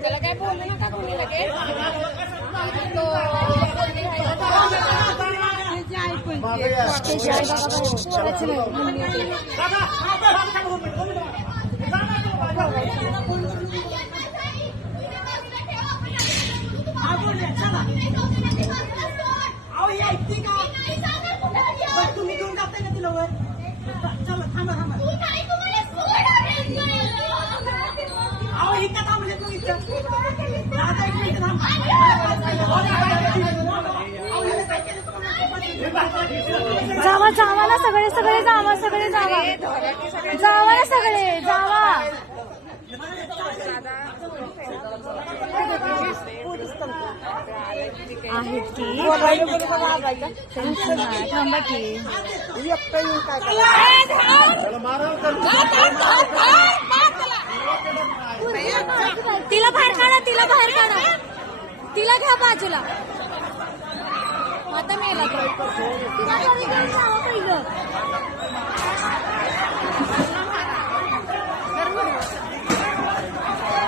त्याला काय बोलू नका तुम्ही लगेच तुम्ही घेऊन जाताय ना तिला वर चला थांबा थांबा अहो इथं थांबले तू इथं दादा एक मिनिट थांब जावा जावा ना सगळे सगळे जावा सगळे जावा जावा ना सगळे जावा आहेत की थांबा की तिला बाहेर काढा तिला बाहेर काढा तिला घ्या बाजूला आता मेला तिला घरी घेऊन जावं पहिलं